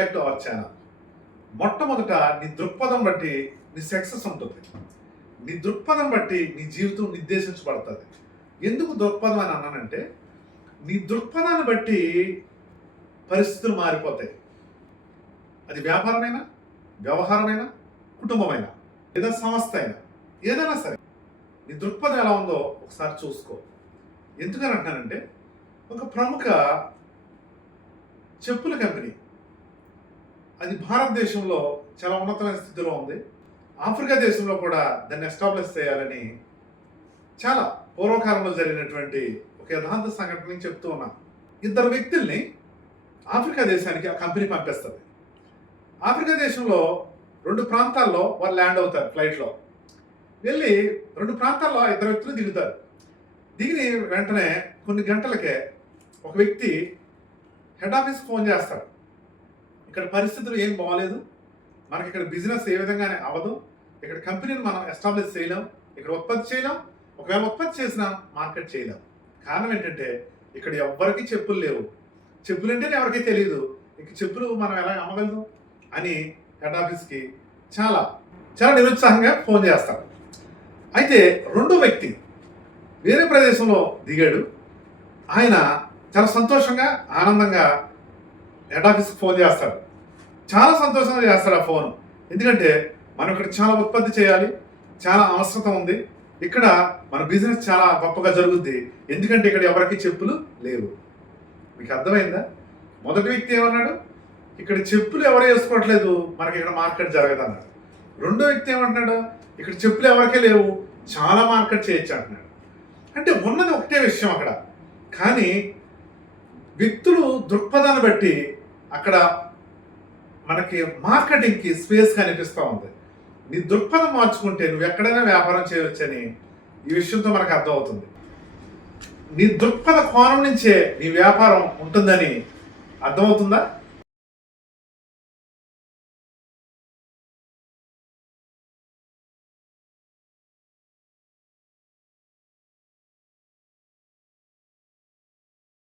Back to our channel. మొట్టమొదట నీ దృక్పథం బట్టి నీ సక్సెస్ ఉంటుంది. నీ దృక్పథం బట్టి నీ జీవితం నిర్దేశించబడుతుంది. ఎందుకు దృక్పథం అని అన్నానంటే, నీ దృక్పథాన్ని బట్టి పరిస్థితులు మారిపోతాయి. అది వ్యాపారమైనా, వ్యవహారమైనా, కుటుంబమైనా, లేదా సంస్థ అయినా, ఏదైనా సరే నీ దృక్పథం ఎలా ఉందో ఒకసారి చూసుకో. ఎందుకని అంటానంటే, ఒక ప్రముఖ చెప్పుల కంపెనీ, అది భారతదేశంలో చాలా ఉన్నతమైన స్థితిలో ఉంది. ఆఫ్రికా దేశంలో కూడా దాన్ని ఎస్టాబ్లిష్ చేయాలని చాలా పూర్వకాలంలో జరిగినటువంటి ఒక యథార్థ సంఘటన చెప్తూ ఉన్నాను. ఇద్దరు వ్యక్తుల్ని ఆఫ్రికా దేశానికి ఆ కంపెనీ పంపిస్తుంది. ఆఫ్రికా దేశంలో 2 ప్రాంతాల్లో వాళ్ళు ల్యాండ్ అవుతారు. ఫ్లైట్లో వెళ్ళి 2 ప్రాంతాల్లో ఇద్దరు వ్యక్తులు దిగుతారు. దిగిన వెంటనే కొన్ని గంటలకే ఒక వ్యక్తి హెడ్ ఆఫీస్కి ఫోన్ చేస్తాడు. ఇక్కడ పరిస్థితులు ఏం బాగోలేదు, మనకి ఇక్కడ బిజినెస్ ఏ విధంగానే అవ్వదు, ఇక్కడ కంపెనీని మనం ఎస్టాబ్లిష్ చేయలేం, ఇక్కడ ఉత్పత్తి చేయలేం, ఒకవేళ ఉత్పత్తి చేసినా మార్కెట్ చేయలేం. కారణం ఏంటంటే ఇక్కడ ఎవ్వరికీ చెప్పులు లేవు, చెప్పులు అంటేనే ఎవరికీ తెలియదు, ఇక చెప్పులు మనం ఎలా అమ్మగలదు అని హెడ్ ఆఫీస్కి చాలా చాలా నిరుత్సాహంగా ఫోన్ చేస్తాడు. అయితే రెండో వ్యక్తి వేరే ప్రదేశంలో దిగాడు. ఆయన చాలా సంతోషంగా ఆనందంగా హెడ్ ఆఫీస్కి ఫోన్ చేస్తాడు. చాలా సంతోషంగా చేస్తాడు ఆ ఫోన్. ఎందుకంటే మనం ఇక్కడ చాలా ఉత్పత్తి చేయాలి, చాలా అవసరం ఉంది, ఇక్కడ మన బిజినెస్ చాలా గొప్పగా జరుగుద్ది, ఎందుకంటే ఇక్కడ ఎవరికి చెప్పులు లేవు. మీకు అర్థమైందా? మొదటి వ్యక్తి ఏమన్నాడు, ఇక్కడ చెప్పులు ఎవరు వేసుకోవట్లేదు, మనకి ఇక్కడ మార్కెట్ జరగదు అన్నాడు. రెండో వ్యక్తి ఏమంటున్నాడు, ఇక్కడ చెప్పులు ఎవరికే లేవు, చాలా మార్కెట్ చేయొచ్చు అంటున్నాడు. అంటే ఉన్నది ఒకటే విషయం అక్కడ, కానీ వ్యక్తులు దృక్పథాన్ని బట్టి అక్కడ మనకి మార్కెటింగ్కి స్పేస్ కనిపిస్తూ ఉంది. నీ దృక్పథం మార్చుకుంటే నువ్వు ఎక్కడైనా వ్యాపారం చేయవచ్చని ఈ విషయంతో మనకు అర్థమవుతుంది. నీ దృక్పథ కోణం నుంచే నీ వ్యాపారం ఉంటుందని అర్థమవుతుందా?